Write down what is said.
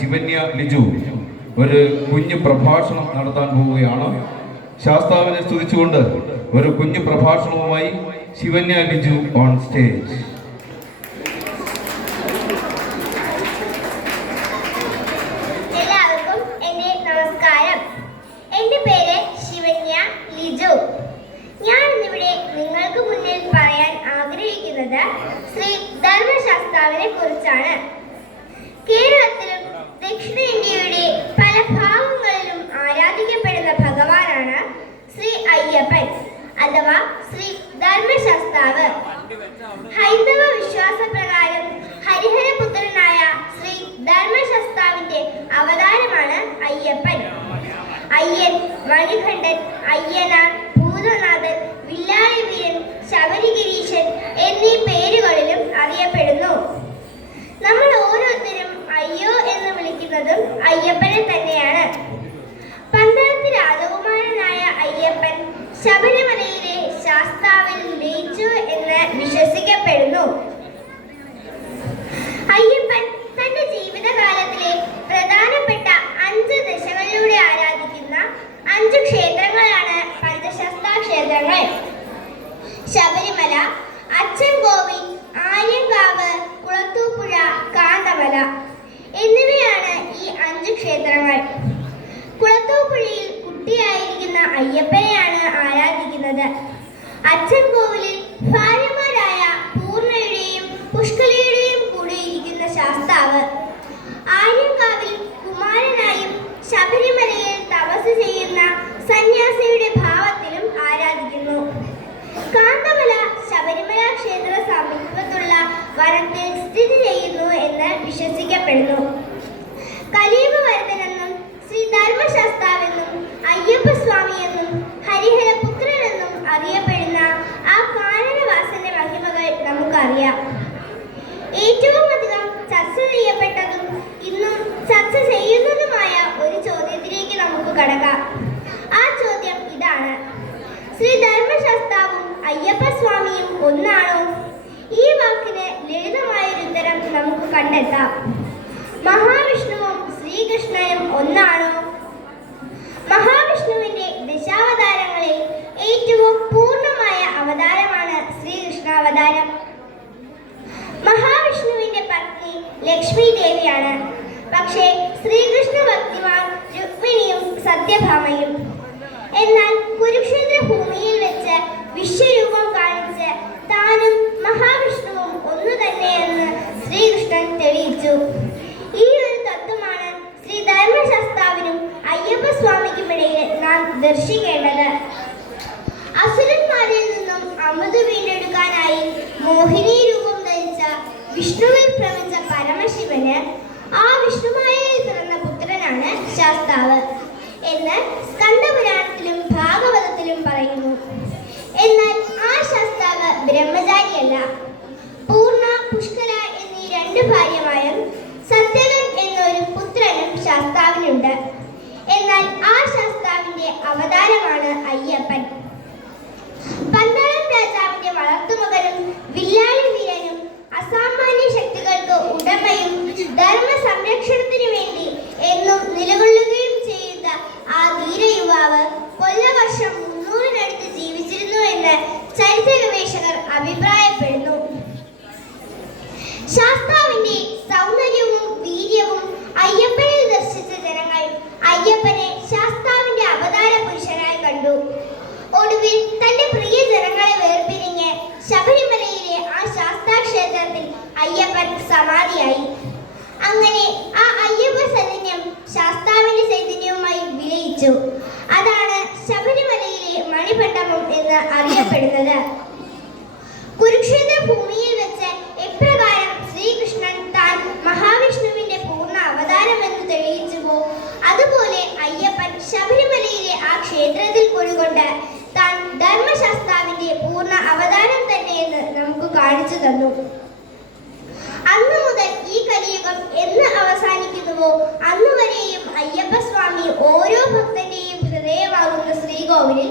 ശിവന്യ ലിജു ഒരു കുഞ്ഞു പ്രഭാഷണം നടത്താൻ പോവുകയാണ്. ശാസ്താവിനെ സ്തുതിച്ചുകൊണ്ട് ഒരു കുഞ്ഞു പ്രഭാഷണവുമായി ശിവന്യ ലിജു ഓൺ സ്റ്റേജ്. എല്ലാവർക്കും എൻ്റെ നമസ്കാരം. എൻ്റെ പേര് ശിവന്യ ലിജു. ഞാൻ ഇന്നിവിടെ നിങ്ങൾക്ക് മുന്നിൽ പറയാൻ ആഗ്രഹിക്കുന്നത് ശ്രീ ധർമ്മശാസ്താവിനെ കുറിച്ചാണ്. കേരളത്തിലും ദക്ഷിണേന്ത്യയുടെ പല ഭാഗങ്ങളിലും ആരാധിക്കപ്പെടുന്ന ഭഗവാനാണ് ശ്രീ അയ്യപ്പൻ അഥവാ ശ്രീ ധർമ്മശാസ്താവ്. ഹൈന്ദവ വിശ്വാസപ്രകാരം ഹരിഹരപുത്രനായ ശ്രീ ധർമ്മശാസ്താവിന്റെ അവതാരമാണ് അയ്യപ്പൻ. അയ്യൻ, മണികണ്ഠൻ, അയ്യനാർ, ഭൂതനാഥൻ, വില്ലാളിവീരൻ, ശബരിഗിരീശൻ എന്നീ പേരുകളിലും അറിയപ്പെടുന്നു. നമ്മൾ ഓരോരുത്തരും അയ്യോ എന്ന് വിളിക്കുന്നതും അയ്യപ്പനെ തന്നെയാണ്. പന്തളത്ത് രാജകുമാരനായ അയ്യപ്പൻ ശബരിമലയിലെ ശാസ്താവിൽ ലയിച്ചു എന്ന് വിശ്വസിക്കപ്പെടുന്നു. അയ്യപ്പൻ തന്റെ ജീവിതകാലത്തിലെ പ്രധാനപ്പെട്ട 5 ദശകളിലൂടെ ആരാധിക്കുന്ന 5 ക്ഷേത്രങ്ങളാണ് പഞ്ചശാസ്താ ക്ഷേത്രങ്ങൾ. ശബരിമല, അച്ചൻകോവിൽ, ആര്യങ്കാവ്, കുളത്തൂപ്പുഴ, കാന്തമല എന്നിവയാണ് ഈ 5 ക്ഷേത്രങ്ങൾ. കുളത്തൂപ്പുഴയിൽ കുട്ടിയായിരിക്കുന്ന അയ്യപ്പനെയാണ് ആരാധിക്കുന്നത്. അച്ചൻകോവിലിൽ ഭാര്യമാരായ പൂർണ്ണയുടെയും പുഷ്കലയുടെയും കൂടിയിരിക്കുന്ന ശാസ്താവ്. ആര്യങ്കാവിൽ കുമാരനായും ശബരിമലയിൽ തപസ് ചെയ്യുന്ന സന്യാസിയുടെ ഭാവത്തിലും ആരാധിക്കുന്നു. കാന്തമല ശബരിമല ക്ഷേത്ര സമീപത്തുള്ള വനത്തിൽ സ്ഥിതി ചെയ്യുന്നു എന്ന് വിശ്വസിക്കപ്പെടുന്നു. കലിയുഗവരദനെന്നും ശ്രീ ധർമ്മശാസ്താവെന്നും അയ്യപ്പസ്വാമിയെന്നും ഹരിഹരപുത്രനെന്നും അറിയപ്പെടുന്ന ആ കാനനവാസന്റെ മഹിമകൾ നമുക്കറിയാം. ഏറ്റവും അധികം ചർച്ച ചെയ്യപ്പെട്ടതും ഇന്നും ചർച്ച ചെയ്യുന്നതുമായ ഒരു ചോദ്യത്തിലേക്ക് നമുക്ക് കടക്കാം. ആ ചോദ്യം ഇതാണ്: ശ്രീ ധർമ്മശാസ്താവും അയ്യപ്പസ്വാമിയും ഒന്നാണോ? ഈ വാക്കിന് ലളിതമായൊരു ഉത്തരം നമുക്ക് കണ്ടെത്താം. മഹാവിഷ്ണുവും ശ്രീകൃഷ്ണനും ഒന്നാണോ? മഹാവിഷ്ണുവിന്റെ ദശാവതാരങ്ങളിൽ ഏറ്റവും പൂർണ്ണമായ അവതാരമാണ് ശ്രീകൃഷ്ണാവതാരം. മഹാവിഷ്ണുവിന്റെ പത്നി ലക്ഷ്മി ദേവിയാണ്. പക്ഷേ ശ്രീകൃഷ്ണ ഭക്തിമാൻ രുക്മിണിയും സത്യഭാമയും. എന്നാൽ കുരുക്ഷേത്ര ഭൂമിയിൽ വെച്ച് വിശ്വരൂപം കാണിച്ച് താനും മഹാവിഷ്ണുവും ഒന്നു തന്നെയെന്ന് ശ്രീകൃഷ്ണൻ തെളിയിച്ചു. ഈ ഒരു തത്വമാണ് ശ്രീ ധർമ്മശാസ്താവിനും അയ്യപ്പസ്വാമിക്കുമിടയിൽ നാം ദർശിക്കേണ്ടത്. അസുരന്മാരിൽ നിന്നും അമൃത് വീണ്ടെടുക്കാനായി മോഹിനി രൂപം ധരിച്ച വിഷ്ണുവിൽ ഭ്രമിച്ച പരമശിവന് ആ വിഷ്ണുമായയിൽ പിറന്ന പുത്രനാണ് ശാസ്താവ് എന്ന് സ്കന്ദപുരാണത്തിലും ഭാഗവതത്തിലും പറയുന്നു. എന്നാൽ ആ ശാസ്താവ് ബ്രഹ്മചാരിയല്ല. പൂർണ്ണ, പുഷ്കല എന്നീ 2 ഭാര്യമാരും സത്യകൻ എന്നൊരു പുത്രനും ശാസ്താവിനുണ്ട്. എന്നാൽ ആ ശാസ്താവിന്റെ അവതാരമാണ് അയ്യപ്പൻ. പന്തളം രാജാവിന്റെ വളർത്തുമകനും വില്ലാളിവീരനും അസാമാന്യ ശക്തികൾക്ക് ഉടമയും ധർമ്മ സംരക്ഷണത്തിനു വേണ്ടി എന്നും നിലകൊള്ളുകയും ചെയ്ത ആ ധീര യുവാവ് കൊല്ലവർഷം 300-നടുത്ത് ജീവിച്ചിരുന്നു എന്ന് ചരിത്ര ഗവേഷകർ അഭിപ്രായപ്പെടുന്നു. ശാസ്താവിന്റെ സൗന്ദര്യവും വീര്യവും അയ്യപ്പനിൽ ദർശിച്ച ജനങ്ങൾ അയ്യപ്പനെ ശാസ്താവിന്റെ അവതാര പുരുഷനായി കണ്ടു. ഒടുവിൽ തന്റെ പ്രിയ ജനങ്ങളെ വേർപിരിഞ്ഞ് ശബരിമലയിലെ ആ ശാസ്താ ക്ഷേത്രത്തിൽ അയ്യപ്പൻ സമാധിയായി. അങ്ങനെ ആ അയ്യപ്പ സൈന്യം ശാസ്താവിന്റെ ചൈതന്യവുമായി വിലയിച്ചു. അതാണ് ശബരിമലയിലെ മണിമണ്ഡപം എന്ന് അറിയപ്പെടുന്നത്. കുരുക്ഷേത്ര ഭൂമിയിൽ വെച്ച് എപ്രകാരം ശ്രീകൃഷ്ണൻ താൻ മഹാവിഷ്ണുവിന്റെ പൂർണ്ണ അവതാരമെന്ന് തെളിയിച്ചുവോ, അതുപോലെ അയ്യപ്പൻ ശബരിമലയിലെ ആ ക്ഷേത്രത്തിൽ കൊണ്ടുകൊണ്ട് താൻ ധർമ്മശാസ്താവിന്റെ പൂർണ്ണ അവതാരം തന്നെയെന്ന് നമുക്ക് കാണിച്ചു തന്നു. അന്നു മുതൽ ഈ കലിയുഗം എന്ന് അവസാനിക്കുന്നുവോ അന്നുവരെയും അയ്യപ്പസ്വാമി ഓരോ ഭക്തന്റെയും ഹൃദയമാകുന്ന ശ്രീകോവിലിൽ